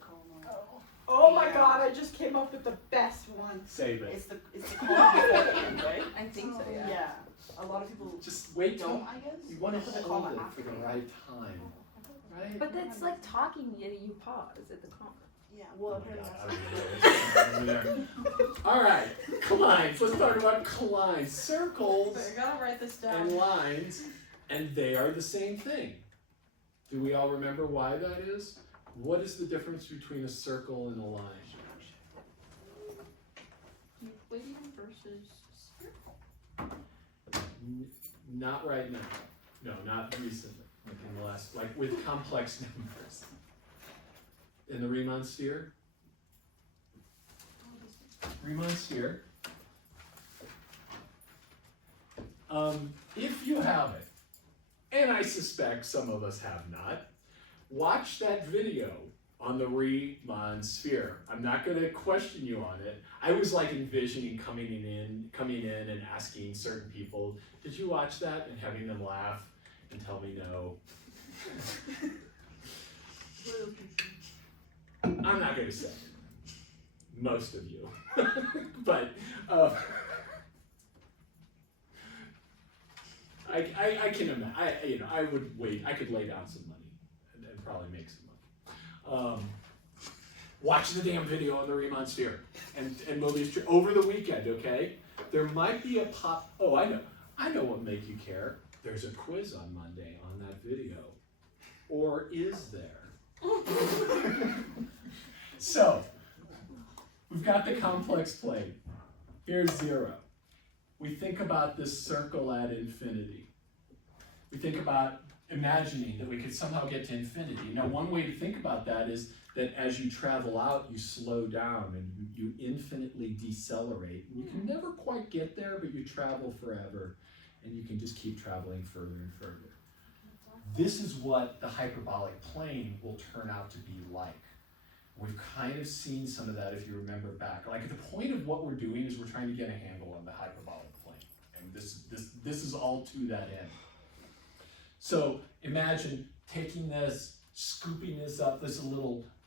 coma. Oh my god, I just came up with the best one. Save it. It's the coma before the end, right? I think so, yeah. Yeah. A lot of people Just wait till don't, I guess. you want to Put the hold comma it after for the it. right time. Right? But that's like talking, you pause at the comma. Yeah. Well, Oh my apparently God, that's All right, clines. Let's talk about clines. Circles So I gotta write this and down. lines, and they are the same thing. Do we all remember why that is? What is the difference between a circle and a line? Euclidean versus spherical. Not right now. No, not recently. Like in the last, like with complex numbers. In the Riemann sphere? Riemann sphere. If you have it, and I suspect some of us have not, watch that video on the Riemann sphere. I'm not going to question you on it. I was like envisioning coming in and asking certain people, did you watch that? And having them laugh and tell me no. I'm not going to say most of you, but I can imagine. I would wait. I could lay down some money and probably make some money. Watch the damn video on the Riemann sphere and Mobius over the weekend. Okay, there might be a pop. Oh, I know what make you care. There's a quiz on Monday on that video, or is there? So, we've got the complex plane. Here's 0. We think about this circle at infinity. We think about imagining that we could somehow get to infinity. Now, one way to think about that is that as you travel out, you slow down and you infinitely decelerate. You can never quite get there, but you travel forever, and you can just keep traveling further and further. This is what the hyperbolic plane will turn out to be like. We've kind of seen some of that if you remember back. Like the point of what we're doing is we're trying to get a handle on the hyperbolic plane. And this is all to that end. So imagine taking this, scooping this up,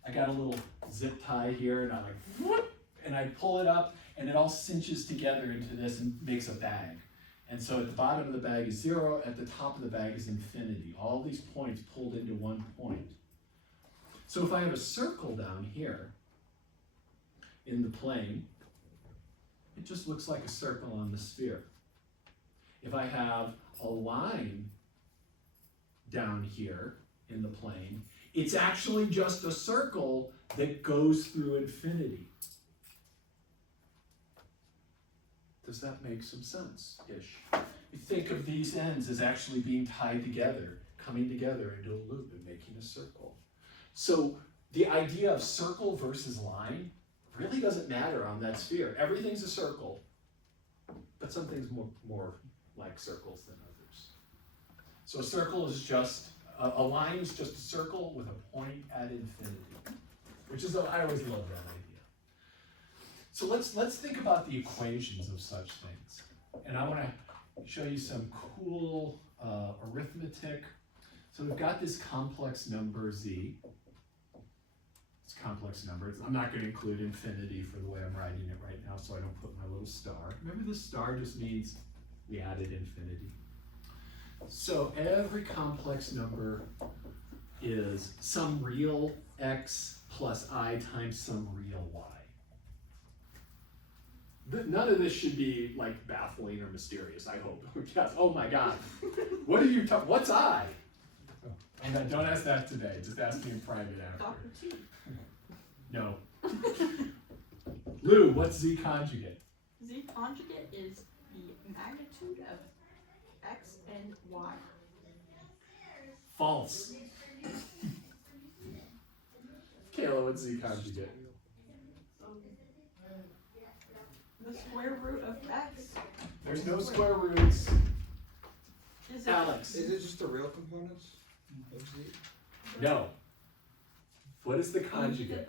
I got a little zip tie here, and I like, whoop, and I pull it up, and it all cinches together into this and makes a bag. And so at the bottom of the bag is 0, at the top of the bag is infinity. All these points pulled into one point. So if I have a circle down here in the plane, it just looks like a circle on the sphere. If I have a line down here in the plane, it's actually just a circle that goes through infinity. Does that make some sense-ish? You think of these ends as actually being tied together, coming together into a loop and making a circle. So the idea of circle versus line really doesn't matter on that sphere. Everything's a circle, but some things more like circles than others. So a circle is just, a line is just a circle with a point at infinity, which is, I always love that idea. So let's think about the equations of such things. And I want to show you some cool arithmetic. So we've got this complex number z. It's complex numbers. I'm not going to include infinity for the way I'm writing it right now, so I don't put my little star. Remember, the star just means we added infinity. So every complex number is some real x plus I times some real y. None of this should be like baffling or mysterious, I hope. Yes. Oh my God. What are you talking? What's I? Oh, don't ask that today. Just ask me in private after. Dr. T. No. Lou, what's z conjugate? Z conjugate is the magnitude of x and y. False. Kayla, what's z conjugate? The square root of x. There's no square roots. Is it Alex. Is it just the real components of z? No. What is the conjugate?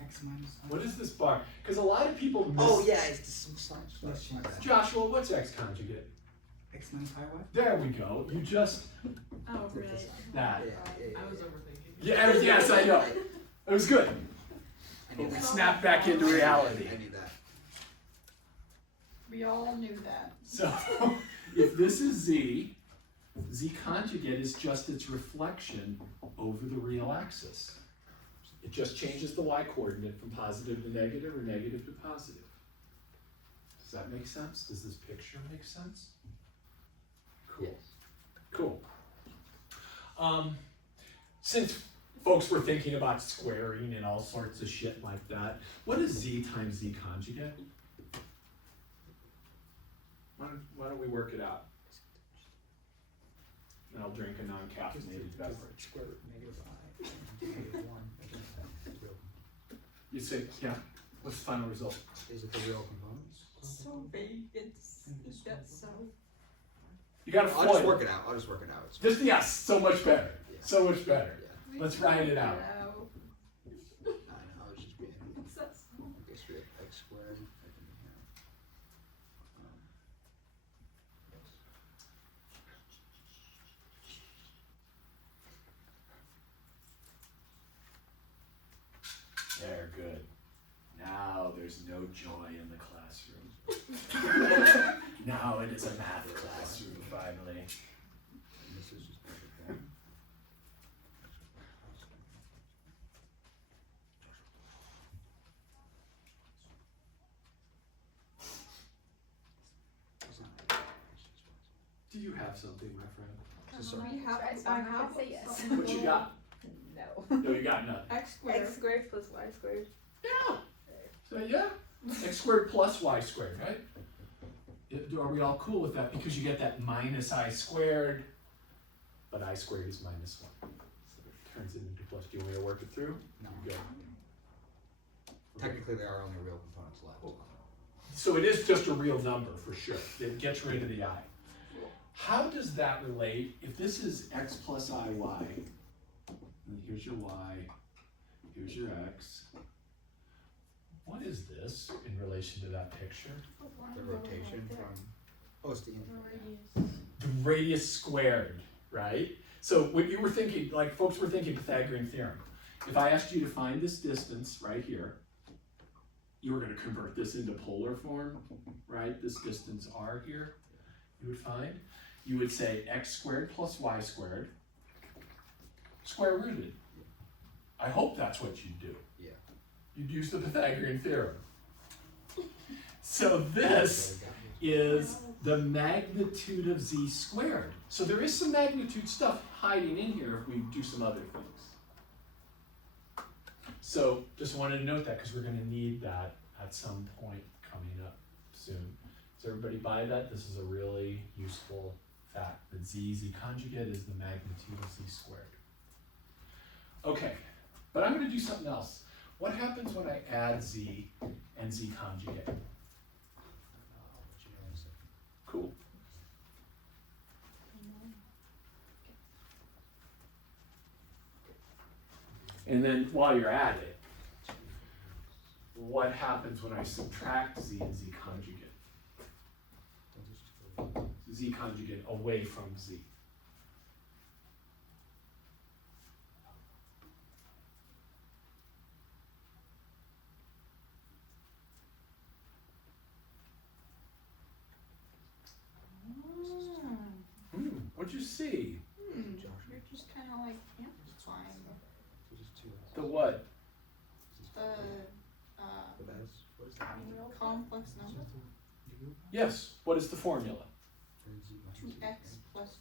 X minus I. What is this bar? Because a lot of people miss. Oh yeah, it's just some slash. Joshua, what's x conjugate? X minus pi y? There we go. You just Oh, right. that. Yeah. I was overthinking. Yeah, yes, I know. It was good. I But need we that. snapped back into reality. I need that. We all knew that. So if this is z, z conjugate is just its reflection over the real axis. It just changes the y coordinate from positive to negative or negative to positive. Does that make sense? Does this picture make sense? Cool. Cool. Since folks were thinking about squaring and all sorts of shit like that, what is z times z conjugate? Why don't we work it out? And I'll drink a non-caffeinated beverage. Square root negative I, negative 1. You say, yeah, what's the final result? Is it the real components? So vague, that's so. You gotta I'll just foil. work it out. I'll just work it out. It's Just, yes, so much better. Yeah. So much better. Yeah. Let's write it out. I know, I was just being, It's that so. I guess we have x squared. I can, There, good. Now there's no joy in the classroom. Now it is a math classroom, finally. and this is just negative 1. It's not negative, it's just Do you have something, my friend? So We have, Right, so I I'm not have gonna say yes. something What you called got? No. No, you got nothing. X squared. X squared plus y squared. Yeah. So yeah, x squared plus y squared, right? Are we all cool with that? Because you get that minus I squared, but I squared is minus 1. So it turns it into plus. Do you want me to work it through? No. You go. Technically, there are only real components left. So it is just a real number for sure. It gets rid of the I. How does that relate? If this is x plus iy, and here's your y, here's your x. What is this in relation to that picture? The rotation from, oh, it's the The radius squared, right? So when you were thinking, like folks were thinking Pythagorean theorem, if I asked you to find this distance right here, you were going to convert this into polar form, right? This distance r here, you would say x squared plus y squared, square rooted. I hope that's what you'd do. Yeah. You'd use the Pythagorean theorem. So this is the magnitude of z squared. So there is some magnitude stuff hiding in here if we do some other things. So just wanted to note that because we're going to need that at some point coming up soon. Does everybody buy that? This is a really useful fact that z conjugate is the magnitude of z squared. Okay, but I'm going to do something else. What happens when I add z and z conjugate? Cool. And then while you're at it, what happens when I subtract z and z conjugate? Z conjugate away from z. What'd you see? You're just kind of like amplifying The what? the What is that? complex number. Yes. What is the formula? 2x plus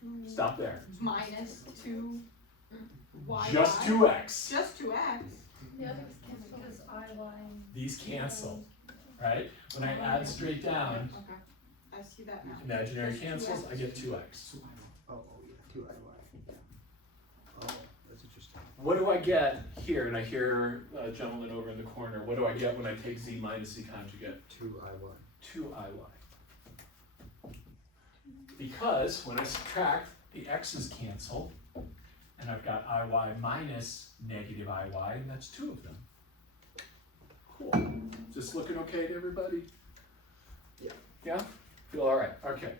2 Stop there. minus 2 y. Just 2x. Just 2x. The others cancel because IY. These cancel, right? When I add straight down, Okay. I see that now. imaginary Just cancels, 2x. I get 2x. Oh, yeah, 2iy. Yeah. Oh, that's interesting. What do I get here? And I hear a gentleman over in the corner. What do I get when I take z minus z conjugate? 2iy. 2iy. Because when I subtract, the x's cancel, and I've got iy minus negative iy, and that's 2 of them. Cool. Is this looking okay to everybody? Yeah. Yeah? Feel all right? Okay.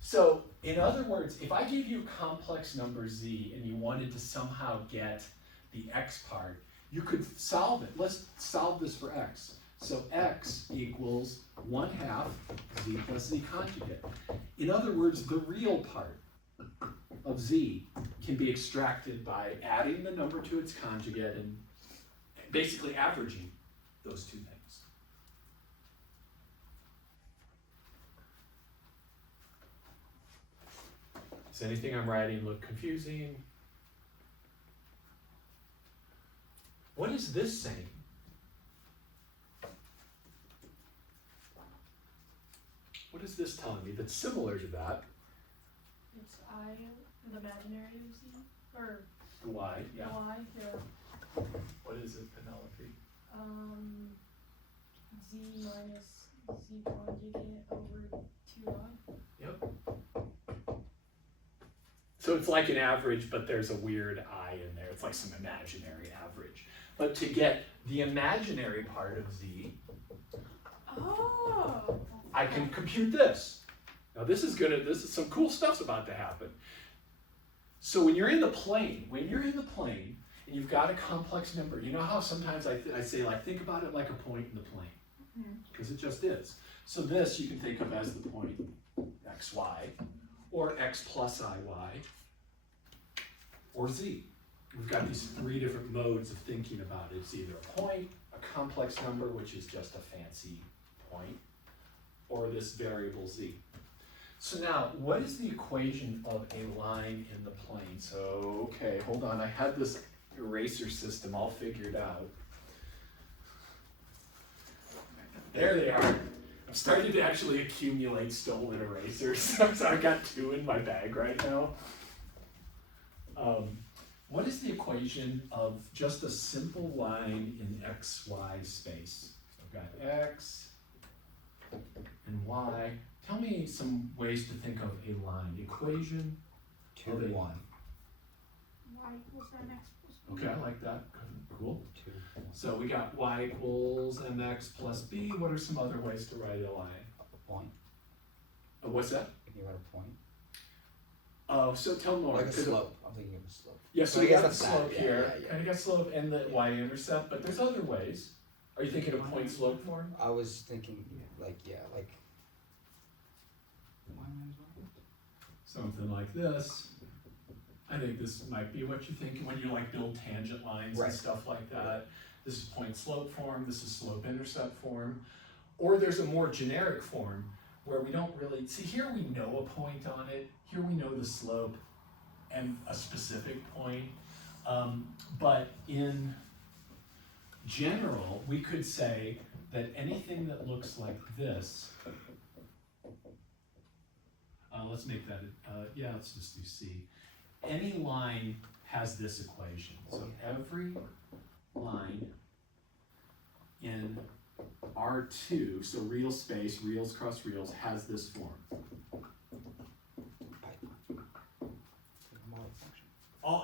So, in other words, if I gave you a complex number z and you wanted to somehow get the x part, you could solve it. Let's solve this for x. So x equals 1/2 z plus z conjugate. In other words, the real part of z can be extracted by adding the number to its conjugate and basically averaging those two things. Does anything I'm writing look confusing? What is this saying? What is this telling me that's similar to that? It's I, the imaginary Z, or The y, yeah. Y, yeah. What is it, Penelope? Z minus Z conjugate over 2I. Yep. So it's like an average, but there's a weird I in there. It's like some imaginary average. But to get the imaginary part of z, Oh! I can compute this. Now this is some cool stuff's about to happen. So when you're in the plane, and you've got a complex number, you know how sometimes I say, like, think about it like a point in the plane, because it just is. So this you can think of as the point xy, or x plus iy, or z. We've got these three different modes of thinking about it. It's either a point, a complex number, which is just a fancy point, or this variable z. So now, what is the equation of a line in the plane? So, okay, hold on, I had this eraser system all figured out. There they are. I'm starting to actually accumulate stolen erasers. So I got 2 in my bag right now. What is the equation of just a simple line in xy space? So I've got x and y. Tell me some ways to think of a line. Equation. 2, Okay. 1. Y equals mx plus b. Okay, I like that. Cool. 2, 1. So we got y equals mx plus b. What are some other ways to write a line? Point. What's that? Thinking about a point. Oh, so tell more. Like a 'cause- slope. I'm thinking of a slope. Yeah, so Well, we I guess got the that's that. slope Yeah, here. yeah, yeah. And you got slope and the y-intercept, but there's other ways. Are you thinking of point slope form? I was thinking, like. Something like this. I think this might be what you're thinking when you like build tangent lines Right. and stuff like that. This is point slope form, this is slope intercept form. Or there's a more generic form where we don't really, see here we know a point on it, here we know the slope and a specific point. But in general, we could say that anything that looks like this, let's make that, yeah, let's just do C. Any line has this equation. So every line in R2, so real space, reals cross reals, has this form.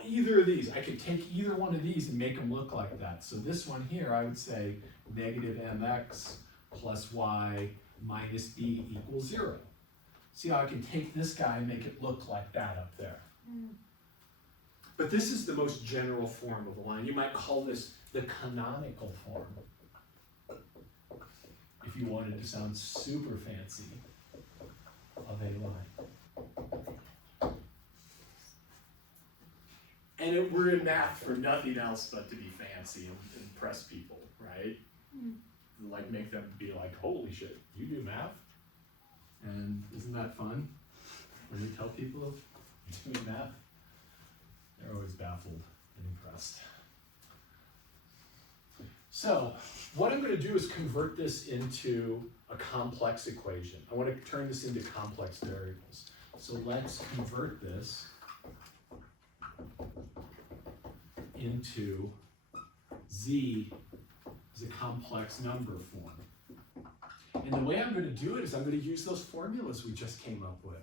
Either of these, I could take either one of these and make them look like that. So this one here, I would say negative mx plus y minus b equals 0. See how I can take this guy and make it look like that up there. But this is the most general form of a line. You might call this the canonical form, if you wanted to sound super fancy, of a line. And we're in math for nothing else but to be fancy and impress people, right? Like make them be like, holy shit, you do math? And isn't that fun when you tell people you're doing math? They're always baffled and impressed. So what I'm going to do is convert this into a complex equation. I want to turn this into complex variables. So let's convert this into z as a complex number form. And the way I'm going to do it is I'm going to use those formulas we just came up with.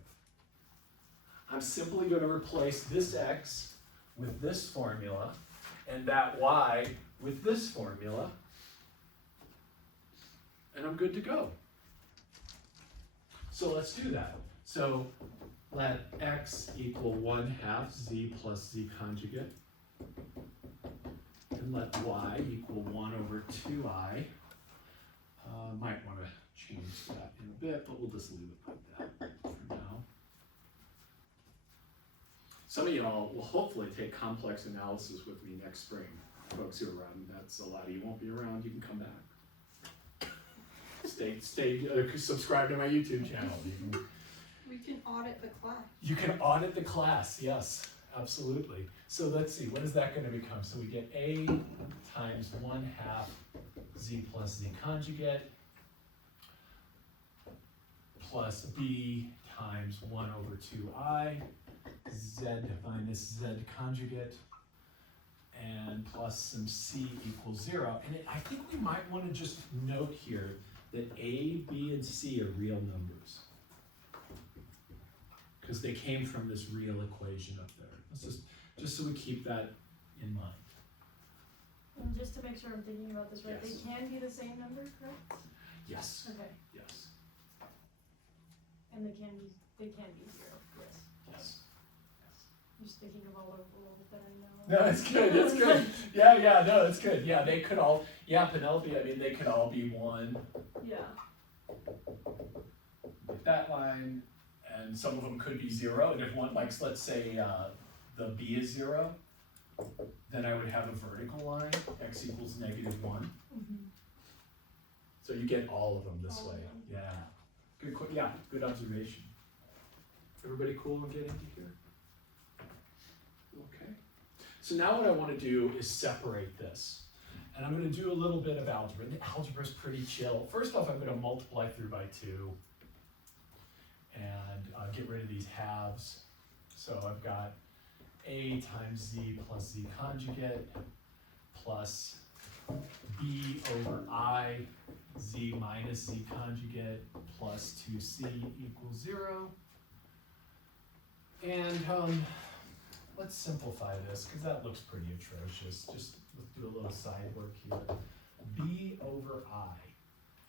I'm simply going to replace this x with this formula and that y with this formula, and I'm good to go. So let's do that. So let x equal 1/2 z plus z conjugate and let y equal 1 over 2I. Might want to change that in a bit, but we'll just leave it like that for now. Some of y'all will hopefully take complex analysis with me next spring. Folks who are around, that's a lot of you won't be around, you can come back. Subscribe to my YouTube channel. We can audit the class. You can audit the class, yes, absolutely. So let's see, what is that going to become? So we get a times 1/2 z plus z conjugate plus b times 1 over 2I, z minus z conjugate, and plus some c equals 0. And I think we might want to just note here that a, b, and c are real numbers, because they came from this real equation up there. Let's just so we keep that in mind. And just to make sure I'm thinking about this right, Yes. they can be the same number, correct? Yes, Okay, yes, and they can be 0, yes. yes. I'm just thinking of all the rules that I know. No, it's good, it's good. Yeah, no, it's good. Yeah, they could all, Penelope, I mean, they could all be 1, Yeah, like that line, and some of them could be 0. And if one, like, let's say the b is 0, then I would have a vertical line, x equals -1. So you get all of them this All of way. them. Yeah, good observation. Everybody cool on getting to here? Okay. So now what I want to do is separate this. And I'm going to do a little bit of algebra. The algebra is pretty chill. First off, I'm going to multiply through by 2 and get rid of these halves. So I've got a times z plus z conjugate plus b over I z minus z conjugate plus 2c equals 0. And let's simplify this, because that looks pretty atrocious. Just let's do a little side work here. B over I.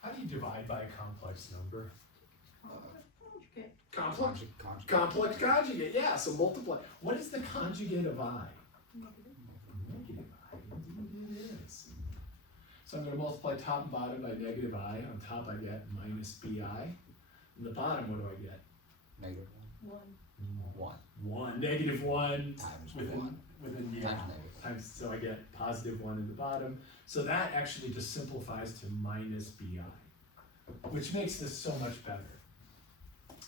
How do you divide by a complex number? Conjugate. Complex conjugate, yeah, so multiply. What is the conjugate of I? Negative I, indeed it is. So I'm going to multiply top and bottom by negative I. On top I get minus bi. On the bottom, what do I get? -1 1. 1, -1 times within 1 yeah, times negative. times, so I get positive 1 in the bottom. So that actually just simplifies to minus bi, which makes this so much better.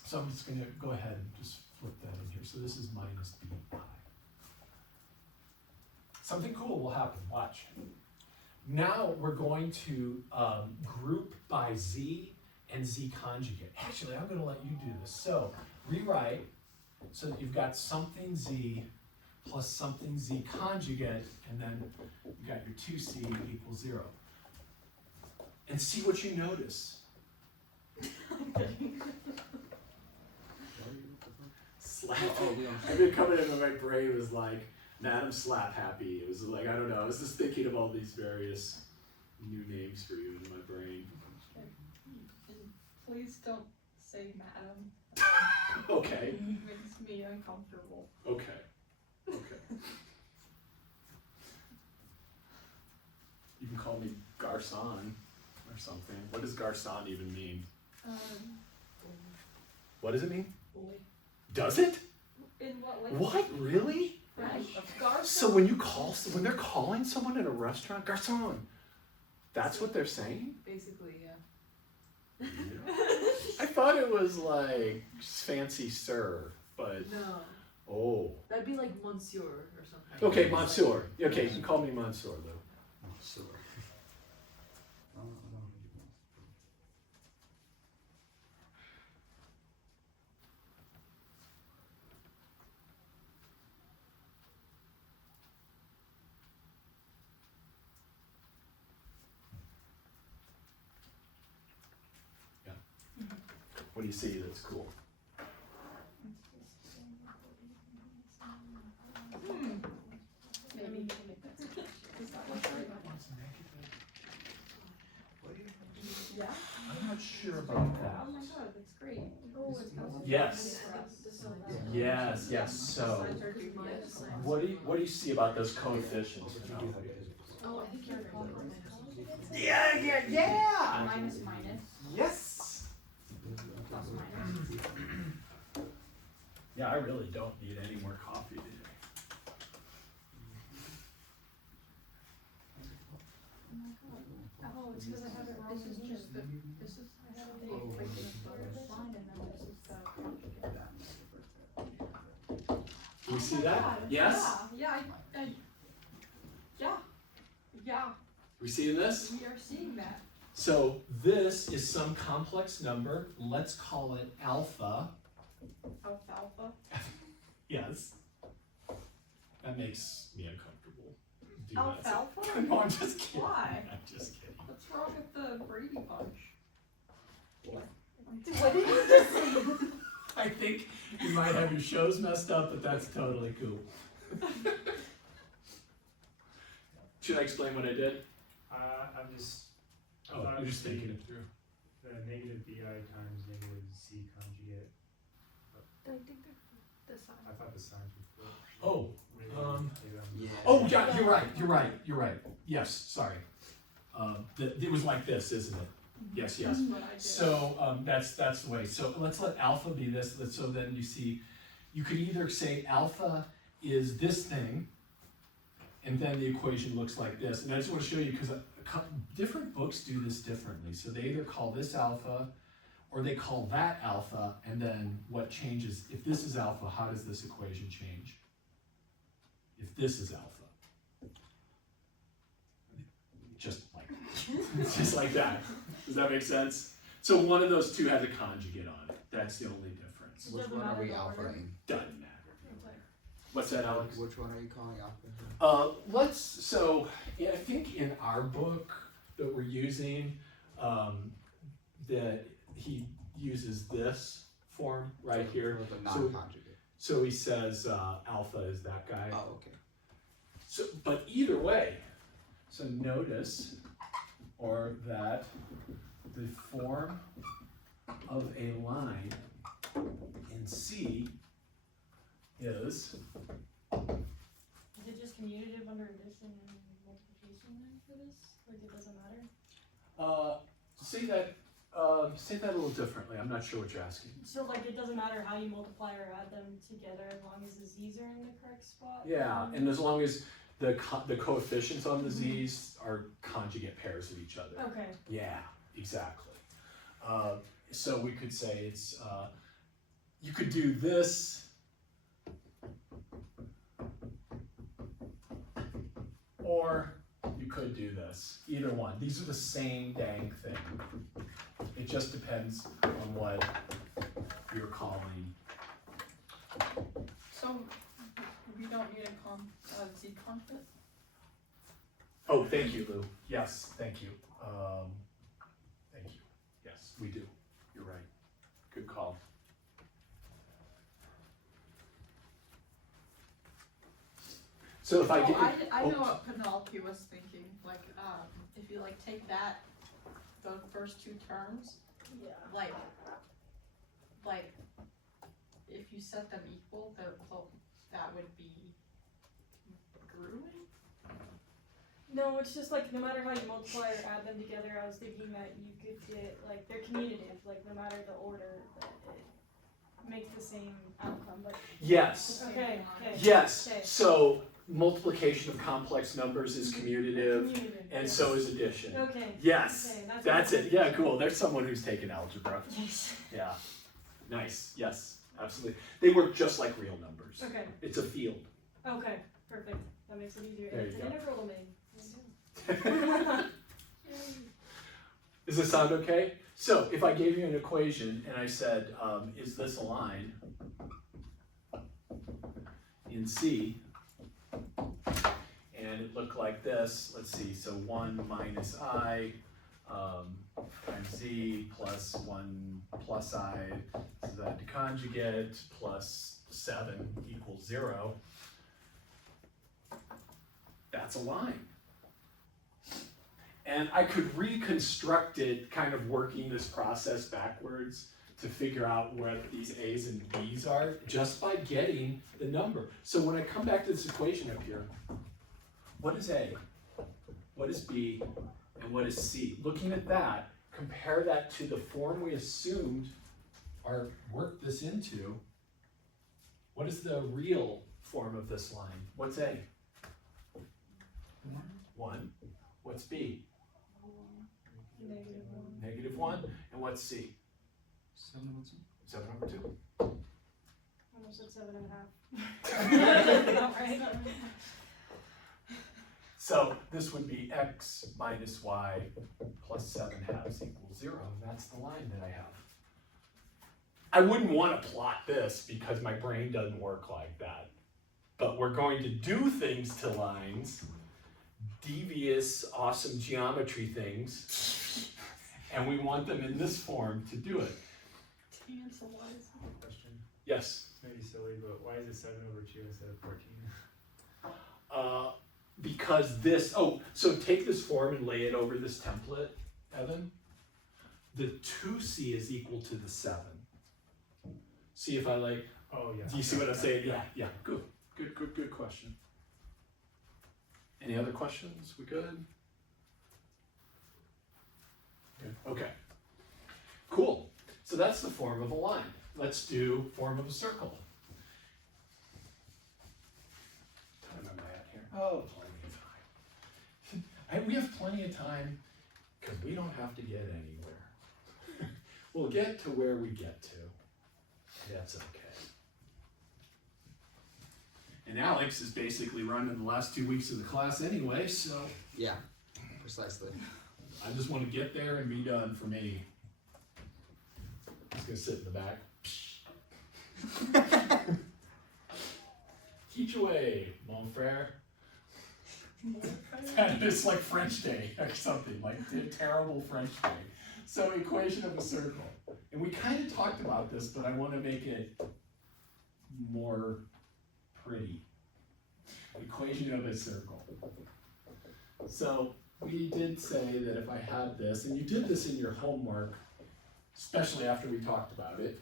So I'm just going to go ahead and just flip that in here. So this is minus bi. Something cool will happen, watch. Now we're going to group by z and z conjugate. Actually, I'm going to let you do this. So rewrite so that you've got something z plus something z conjugate, and then you got your 2c equals 0. And see what you notice. Slap. I've been coming in, my brain was like, Madam Slap Happy. It was like, I don't know, I was just thinking of all these various new names for you in my brain. Please don't say madam. Okay, It makes me uncomfortable. okay. You can call me Garcon or something. What does Garcon even mean? What does it mean? Bully. Does it? In what way? What? Really? Garson? So when when they're calling someone in a restaurant, Garcon, that's what they're saying? Basically, yeah. I thought it was like fancy sir, but No, oh. that'd be like Monsieur or something. Okay, Monsieur. Okay, you can call me Monsieur though. Oh, sure. What do you see that's cool? Maybe. Is that what's right? Yeah? I'm not sure about that. Oh my god, that's great. Oh, it's helpful. Yes. Yes. So, what do you see about those coefficients? Yeah! Minus minus, Yes! plus minus. Yeah, I really don't need any more coffee today. Oh, it's because I have it wrong. This is just the, this is, I have the it equation of Line, and then this is the conjugate. Do you see Oh my that? God, Yes? Yeah, yeah, We see this? we are seeing that. So this is some complex number. Let's call it alpha. Alfalfa. Yes. That makes me uncomfortable. Do that. Alfalfa? No, I'm just kidding. Why? I'm just kidding. What's wrong with the Brady Bunch? What did you just say? I think you might have your shows messed up, but that's totally cool. Should I explain what I did? I'm just. I Oh, thought I'm it just was thinking it through. the negative bi times negative c conjugate. I think they're the sign. I thought the signs were flipped. Oh, Maybe, maybe I'm- Yeah. oh yeah, you're right. Yes, sorry. It was like this, isn't it? Yes, yes. That's what I did. So that's the way. So let's let alpha be this. So then you see, you could either say alpha is this thing, and then the equation looks like this. And I just want to show you because different books do this differently. So they either call this alpha, or they call that alpha, and then what changes? If this is alpha, how does this equation change? If this is alpha, just like just like that. Does that make sense? So one of those two has a conjugate on it. That's the only difference. Which Doesn't one are matter we the order. alphaing? Doesn't matter. What's that, Alex? Which one are you calling alpha? Yeah, I think in our book that we're using, that he uses this form right here. For the So- non-conjugate. So he says alpha is that guy. Oh, okay. So, but either way, so notice, or that the form of a line in C is, Is it just commutative under addition and multiplication then for this? Like it doesn't matter? say that a little differently. I'm not sure what you're asking. So like it doesn't matter how you multiply or add them together as long as the z's are in the correct spot? Yeah, and as long as the coefficients on the z's are conjugate pairs of each other. Okay. Yeah, exactly. So we could say it's, you could do this, or you could do this. Either one. These are the same dang thing. It just depends on what you're calling. So, we don't need a z confit? Oh, thank you, Lou. Yes, thank you. Thank you. Yes, we do. You're right. Good call. So if I get, I oh, know what Penelope was thinking, like, if you like take that, the first two terms, Yeah. like, if you set them equal, that would be brewing? No, it's just like no matter how you multiply or add them together, I was thinking that you could get like they're commutative, like no matter the order, that it makes the same outcome. But yes, okay. yes. Okay. So multiplication of complex numbers is commutative, Commutative, and yes. so is addition. Okay. Yes, Okay, that's it. Yeah, cool. There's someone who's taken algebra. Yes. Yeah, nice. Yes, absolutely. They work just like real numbers. Okay. It's a field. Okay. Perfect. That makes it easier. There It's you an go. integral domain. Does this sound okay? So if I gave you an equation and I said, is this a line in C, and it looked like this, let's see, so 1 minus I times Z plus 1 plus I, so that conjugate plus 7 equals 0, that's a line. And I could reconstruct it, kind of working this process backwards to figure out what these A's and B's are, just by getting the number. So when I come back to this equation up here, what is A? What is B? And And what is C? Looking at that, compare that to the form we assumed or worked this into. What is the real form of this line? What's A? 1. What's B? -1. -1. And what's C? 7 over 2. 7 over 2. Almost at 7.5. Not right. So this would be x minus y plus 7/2 equals 0. That's the line that I have. I wouldn't want to plot this because my brain doesn't work like that. But we're going to do things to lines, devious, awesome geometry things, and we want them in this form to do it. Question. Yes? Maybe silly, but why is it 7 over 2 instead of 14? Because this, so take this form and lay it over this template, Evan. The 2c is equal to the 7. See if I Oh, yeah. do you see what I'm saying? Yeah, good question. Any other questions? We good? Good, okay. Cool, so that's the form of a line. Let's do form of a circle. Time am I at here? Oh, plenty of time. We have plenty of time because we don't have to get anywhere. We'll get to where we get to. That's okay. And Alex is basically running the last 2 weeks of the class anyway, so Yeah, precisely. I just want to get there and be done for me. He's gonna sit in the back. Teach away, mon frere. It's like French day or something, like a terrible French day. So equation of a circle. And we kind of talked about this, but I want to make it more pretty. Equation of a circle. So we did say that if I had this, and you did this in your homework, especially after we talked about it,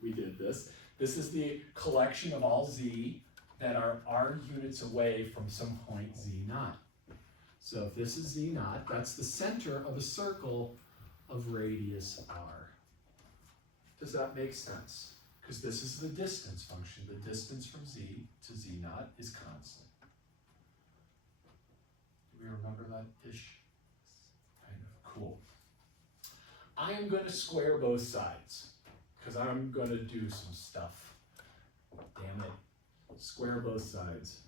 we did this. This is the collection of all z that are r units away from some point z naught. So if this is z naught, that's the center of a circle of radius r. Does that make sense? Because this is the distance function. The distance from z to z naught is constant. Do we remember that ish? Kind of cool. I am going to square both sides because I'm going to do some stuff. Damn it. Square both sides.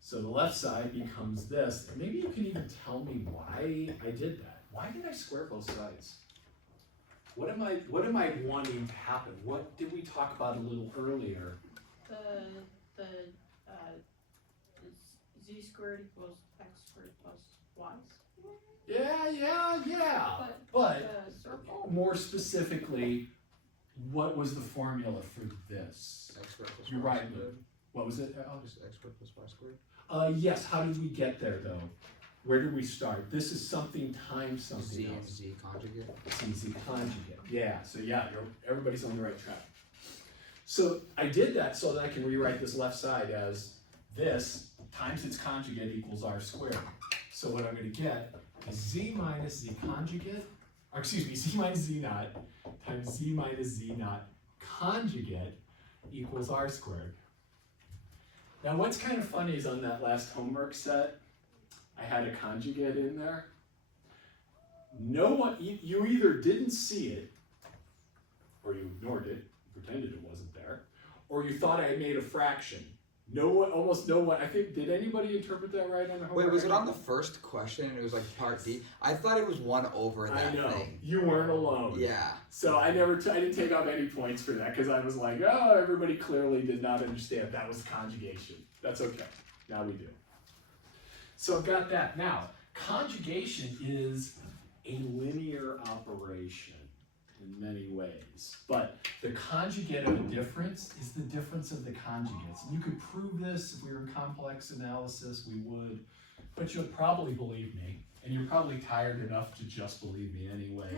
So the left side becomes this. And maybe you can even tell me why I did that. Why did I square both sides? What am I wanting to happen? What did we talk about a little earlier? The z squared equals x squared plus y squared? Yeah. But The circle? more specifically, what was the formula for this? X squared plus You're y right. squared. What was it? Just x squared plus y squared. Yes, how did we get there though? Where did we start? This is something times something Z and else. z conjugate. Z conjugate. Yeah, so everybody's on the right track. So I did that so that I can rewrite this left side as this times its conjugate equals r squared. So what I'm going to get is z minus z conjugate, or excuse me, z minus z naught times z minus z naught conjugate equals r squared. Now what's kind of funny is on that last homework set, I had a conjugate in there. No one, you either didn't see it, or you ignored it, pretended it wasn't there, or you thought I made a fraction. No one, almost no one, I think, did anybody interpret that right on the homework? Wait, was it on the first question? It was like part D. I thought it was 1 over that I know, thing. you weren't alone. Yeah. So I didn't take off any points for that, because I was like, oh, everybody clearly did not understand that was conjugation. That's okay, now we do. So I've got that. Now, conjugation is a linear operation in many ways, but the conjugate of a difference is the difference of the conjugates. And you could prove this if we were in complex analysis, we would, but you'll probably believe me, and you're probably tired enough to just believe me anyway.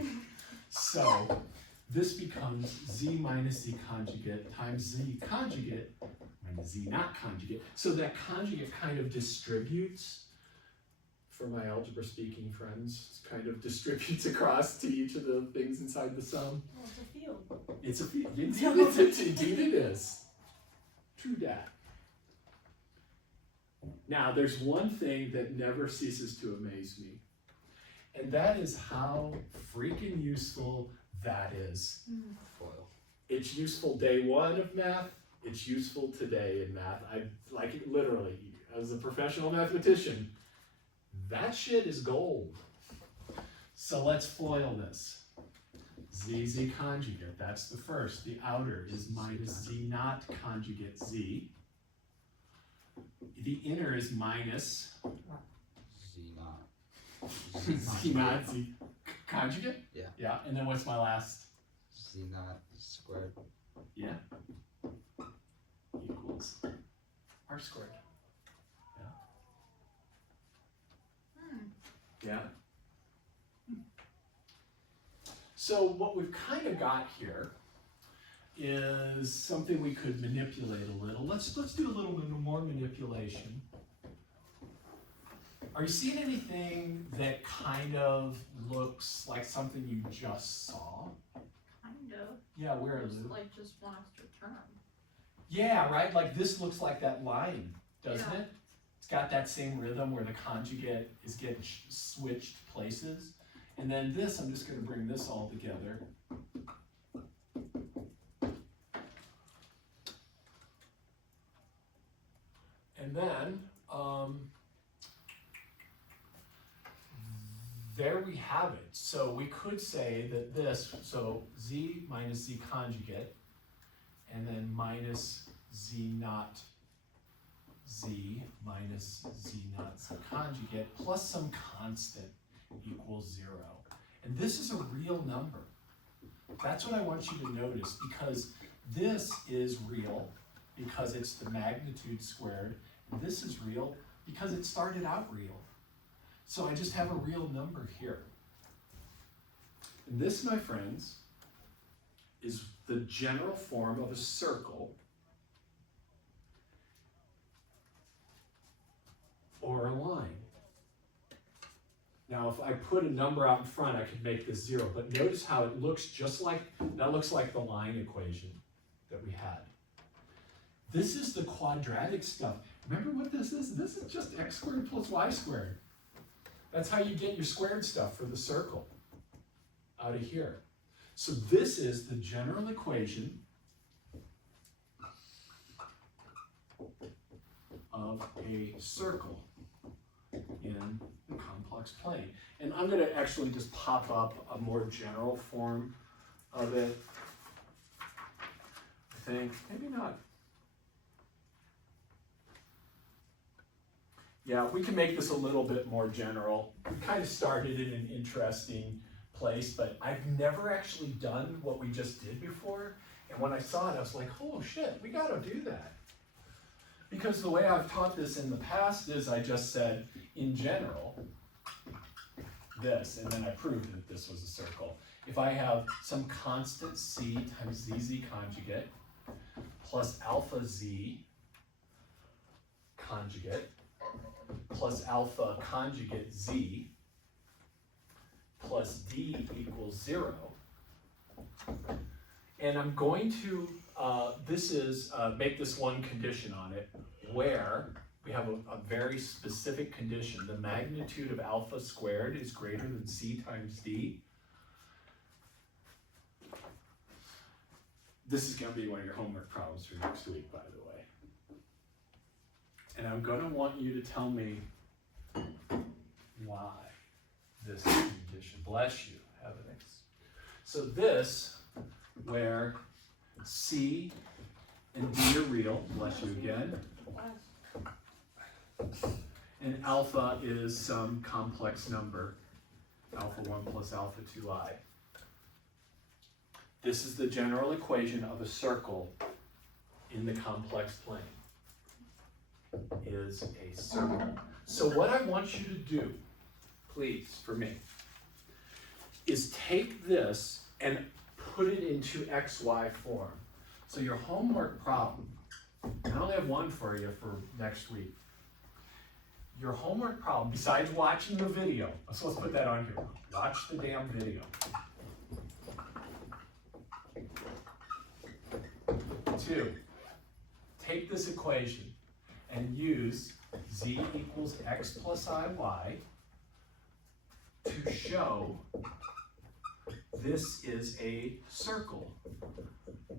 So this becomes z minus z conjugate times z conjugate minus z not conjugate. So that conjugate kind of distributes for my algebra speaking friends. It kind of distributes across to each of the things inside the sum. Well, it's a field. It's a field. Indeed it is. True dat. Now, there's one thing that never ceases to amaze me, and that is how freaking useful that is. Foil. It's useful day one of math. It's useful today in math. I like it literally. As a professional mathematician, that shit is gold. So let's FOIL this. Z conjugate, that's the first. The outer is minus Z naught conjugate Z. The inner is minus Z naught. Z naught Z conjugate? Yeah. Yeah, and then what's my last? Z naught squared. Yeah. Equals R squared. Yeah. So what we've kind of got here is something we could manipulate a little. Let's do a little bit more manipulation. Are you seeing anything that kind of looks like something you just saw? Kind of. Yeah, where There's is it? like just one extra term. Yeah, right? Like this looks like that line, doesn't Yeah. it? It's got that same rhythm where the conjugate is getting switched places. And then this, I'm just going to bring this all together. And then, there we have it. So we could say that this, so Z minus Z conjugate, and then minus Z naught Z minus Z naught Z conjugate plus some constant equals 0. And this is a real number. That's what I want you to notice, because this is real because it's the magnitude squared, and this is real because it started out real. So I just have a real number here. And this, my friends, is the general form of a circle or a line. Now, if I put a number out in front, I could make this 0, but notice how it looks just like, that looks like the line equation that we had. This is the quadratic stuff. Remember what this is? This is just x squared plus y squared. That's how you get your squared stuff for the circle out of here. So this is the general equation of a circle in the complex plane. And I'm going to actually just pop up a more general form of it. I think, maybe not. Yeah, we can make this a little bit more general. We kind of started in an interesting place, but I've never actually done what we just did before. And when I saw it, I was like, oh shit, we got to do that. Because the way I've taught this in the past is I just said, in general, this, and then I proved that this was a circle. If I have some constant c times zz conjugate plus alpha z conjugate plus alpha conjugate z plus d equals 0. And I'm going to, make this one condition on it, where we have a very specific condition. The magnitude of alpha squared is greater than c times d. This is going to be one of your homework problems for next week, by the way. And I'm going to want you to tell me why this condition. Bless you, heavens. So this, where C and D are real, bless you again, and alpha is some complex number, alpha 1 plus alpha 2i. This is the general equation of a circle in the complex plane. Is a circle. So what I want you to do, please, for me, is take this and put it into XY form. So your homework problem, I only have one for you for next week. your homework problem, besides watching the video, so let's put that on here. Watch the damn video. 2, take this equation and use z equals x plus iy to show this is a circle.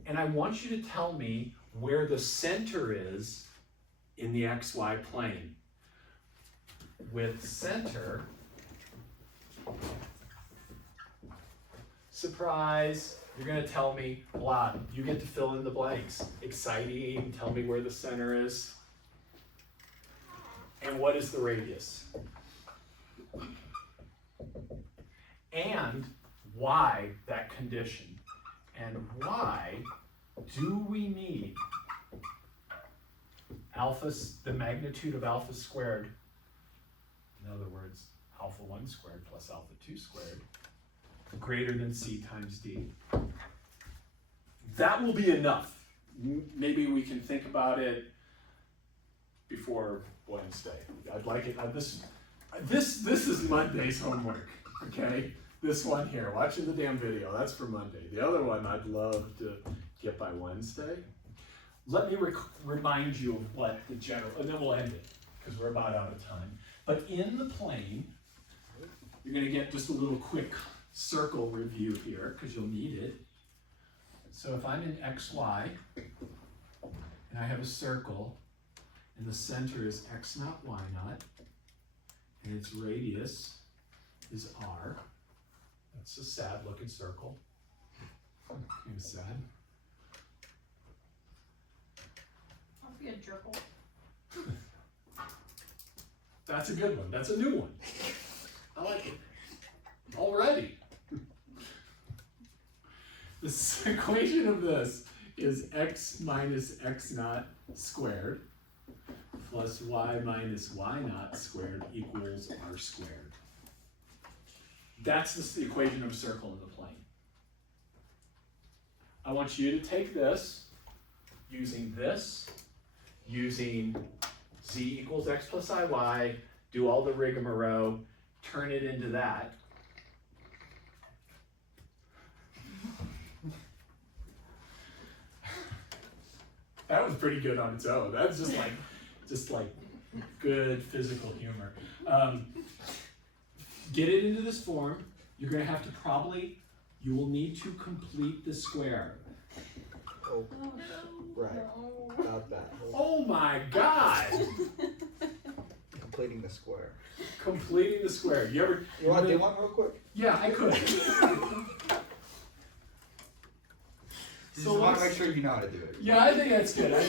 And I want you to tell me where the center is in the xy plane. With center, surprise, you're gonna tell me, blah, you get to fill in the blanks. Exciting, tell me where the center is. And what is the radius? And why that condition? And why do we need alpha, the magnitude of alpha squared? In other words, alpha 1 squared plus alpha 2 squared greater than c times d. That will be enough. Maybe we can think about it before Wednesday. I'd like it. This is Monday's homework. Okay, this one here, watching the damn video. That's for Monday. The other one I'd love to get by Wednesday. Let me remind you of what the general, and then we'll end it because we're about out of time. But in the plane, you're going to get just a little quick circle review here because you'll need it. So if I'm in xy and I have a circle and the center is x naught, y naught, and its radius is r, that's a sad looking circle. Kind of sad. Don't forget dribble. That's a good one. That's a new one. I like it. Already. The equation of this is x minus x naught squared plus y minus y naught squared equals r squared. That's the equation of a circle in the plane. I want you to take this, using z equals x plus iy, do all the rigmarole, turn it into that. That was pretty good on its own. That's just like good physical humor. Get it into this form. You're gonna have to you will need to complete the square. Oh, right. About that. Oh my God! Completing the square. Completing the square. You want do one real quick? Yeah, I could. So I want to make sure you know how to do it. Yeah, I think that's good. I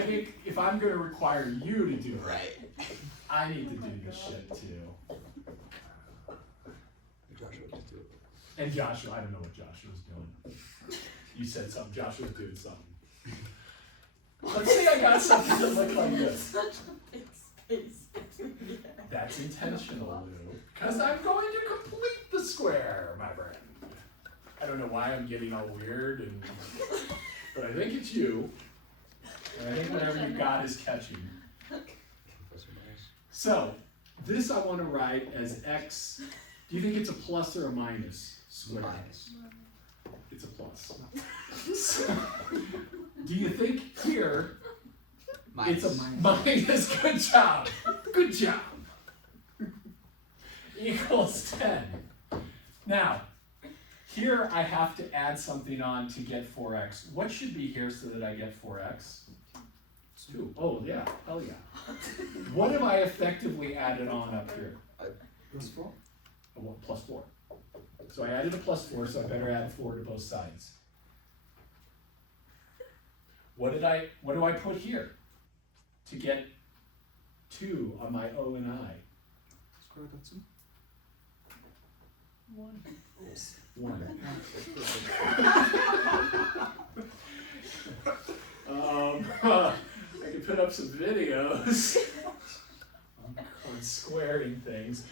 think if I'm going to require you to do it, Right. I need to do this shit too. Joshua, just do it. And Joshua, I don't know what Joshua's doing. You said something. Joshua's doing something. Let's say I got something that looked like this. Such a big space between there. That's intentional, Lou. Because I'm going to complete the square, my friend. I don't know why I'm getting all weird, but I think it's you. And I think whatever you got is catching. So, this I want to write as x. Do you think it's a plus or a minus square? Minus. It's a plus. So, do you think here Minus. it's a minus? Good job. Good job. Equals 10. Now, here I have to add something on to get 4x. What should be here so that I get 4x? It's 2. Oh yeah, hell yeah. What have I effectively added on up here? Plus 4. Plus 4. So I added a plus 4, so I better add 4 to both sides. What do I put here to get 2 on my O and I? Square root of 2. 1. 1. I can put up some videos on squaring things.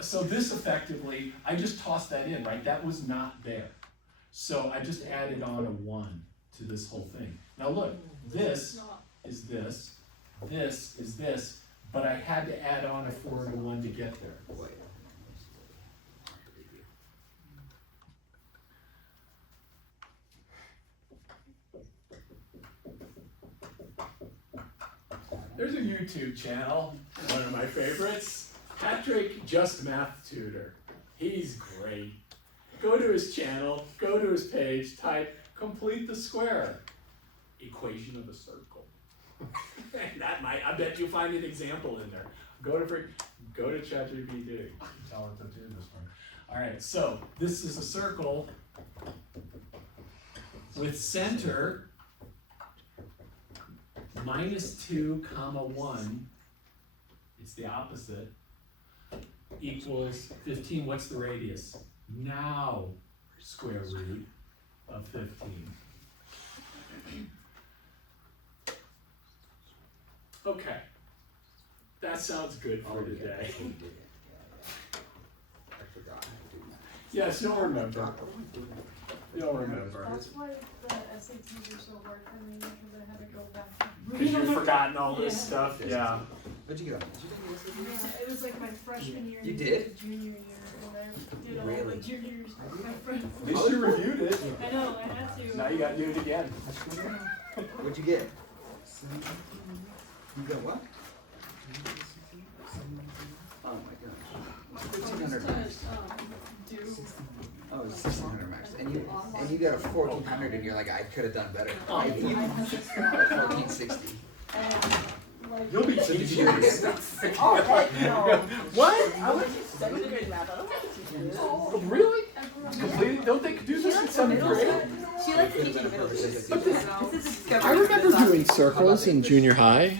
So this effectively, I just tossed that in, right? That was not there. So I just added on a 1 to this whole thing. Now look, this is this, this is this, but I had to add on a 4 and a 1 to get there. Wait. There's a YouTube channel, one of my favorites. Patrick Just Math Tutor. He's great. Go to his channel, go to his page, type complete the square. Equation of a circle. That might, I bet you'll find an example in there. Go to ChatGPT. Tell it to do this one. Alright, so this is a circle with center -2, 1. It's the opposite. Equals 15. What's the radius? Now square root of 15. Okay. That sounds good for today. We did it. Yeah. I forgot how to do that. Yes, you'll remember. You'll remember. That's why the SATs are so hard for me, because I had to go back. Because you've forgotten all this Yeah. stuff. Yeah. What'd you get? Did you take this? Yeah, it was like my freshman year. You and did? Junior year, and I did all Really? the juniors. My friends. At least you reviewed it. I know, I had to. Now you got to do it again. What'd you get? You got what? Oh my gosh. 1,500 max. Do Oh, it was 1,600 max. And you got a 1,400 and you're like, I could have done better. Oh. You got 1,460. You'll be So did you teaching do it this again? stuff. Oh, heck no. What? I went to seventh grade math. I don't have to Oh, really? Completed? Don't they do this in 7th grade? She likes teaching middle school. This is a I remember doing circles in junior high.